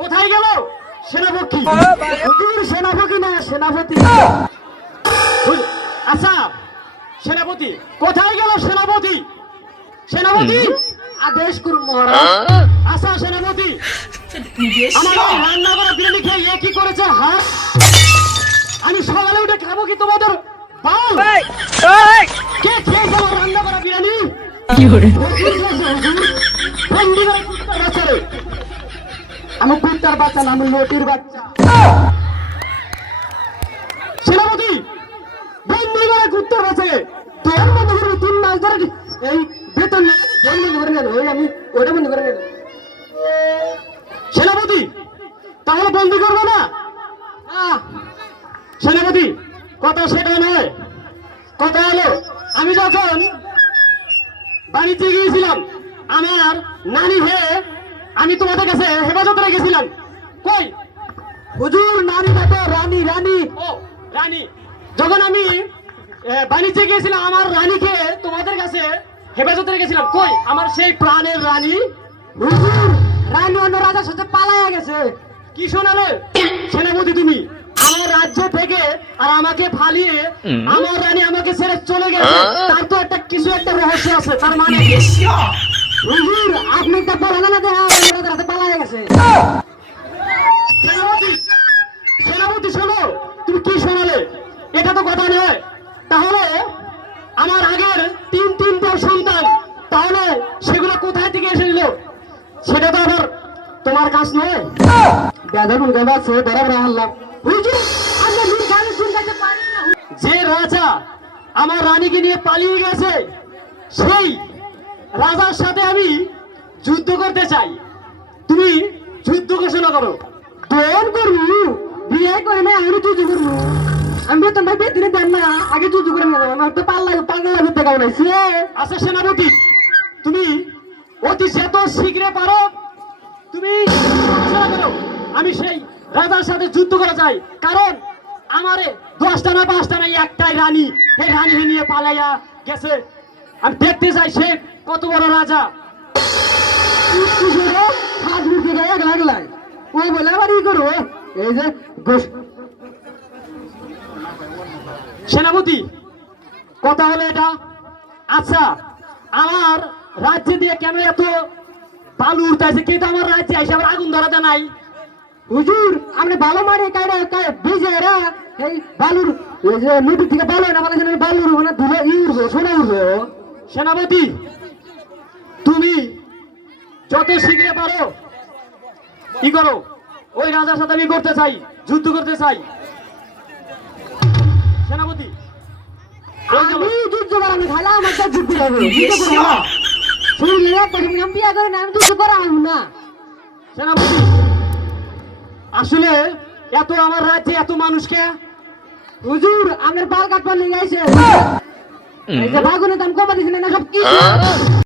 কোথায় গেল সেনাপতি? হুজুর সেনাপতি না, সেনাপতি। আচ্ছা সেনাপতি কোথায় গেল? সেনাপতি, সেনাপতি আদেশ করুন মহারাজ। আচ্ছা সেনাপতি, আমার রান্না করা বিরিয়ানি খেয়ে কি করেছে? হ্যাঁ, আমি সকালে উঠে খাবো কি তোমাদের বাল? কে খেয়েছে আমার রান্না করা বিরিয়ানি? আমি কুত্তার বাচ্চা না, আমি লটির বাচ্চা। সেনাপতি বন্দি করে কুত্তার বাচ্চা তোর বন্ধু করে 3 মাস ধরে এই বেতন বন্ধ করে নেন। ওই আমি ওটা বন্ধ করে নেন। সেনাপতি তাহলে বন্দি করবো না? সেনাপতি কথা সেটা নয়, কথা হলো আমি যখন বাড়িতে গিয়েছিলাম আমার নানি হয়ে আমি তোমাদের কাছে হেফাজতে রেখেছিলাম। কই হুজুর নানি না তো রানী, রানী। ও রানী, যখন আমি বাণিজ্যে গিয়েছিলাম আমার রানীকে তোমাদের কাছে হেফাজতে রেখেছিলাম। কই আমার সেই প্রাণের রানী? হুজুর রানী অন্য রাজার সাথে পালায়া গেছে। কি শোনালে সেনাপতি তুমি? আমার রাজ্য থেকে আর আমাকে ফালিয়ে আমার রানী আমাকে ছেড়ে চলে গেছে। তার তো একটা কিছু একটা রহস্য আছে। তার মানে হুজুর আপনি তো বলেন না যে রাজার হাতে পালায়া গেছে। সেনাপতি, সেনাপতি শোনো, তুমি কি শোনালে? এটা তো কথা নয়। তাহলে আমার আগের তিনটা সন্তান, তাহলে সেগুলো কোথায় থেকে এসেছিল? সেটা তো আবার তোমার কাজ নয়। যে রাজা আমার রানীকে নিয়ে পালিয়ে গেছে সেই রাজার সাথে আমি যুদ্ধ করতে চাই। তুমি যুদ্ধ ঘোষণা করো। দোন করবো, বিয়ে করে না আমি যুদ্ধ করবো। আমি তো ভাই বেতনে দেন না, আগে যুদ্ধ করে নেবো। আমার তো পাল্লা ভিত্তে কেমন আছে। আচ্ছা সেনাপতি তুমি অতি যত শীঘ্র পারো তুমি ঘোষণা করো। আমি সেই রাজার সাথে যুদ্ধ করা চাই। কারণ আমারে 10টা না 5টা না একটাই রানী, সেই রানী নিয়ে পালাইয়া গেছে। আমি দেখতে চাই সে কত বড় রাজা। ও বলে আবার ই করো এই যে সেনাপতি কথা হলো এটা। আচ্ছা আমার রাজ্যে দিয়ে কেন এত বালু উঠতেছে? কে তো আমার রাজ্যে এসে আবার আগুন ধরাতে নাই? হুজুর আপনি ভালো মারে ভিজে এই বালুর ওই যে নদী থেকে বালু না বলে বালুর মানে ধুলো ই উঠবো, সোনা উঠবো। সেনাপতি তুমি যত শীঘ্র পারো কি করো। ওই রাজার সাথে আমি করতে চাই, যুদ্ধ করতে চাই। সেনাপতি আমি যুদ্ধ করা আমি খাইলাম, আমার যুদ্ধ করবো। সেনাপতি আসলে এত আমার রাজ্যে এত মানুষকে হুজুর আমার বাল কাটবার লেগে আইছে। এই যে বাগুনের দাম কমা দিছেন না সব কি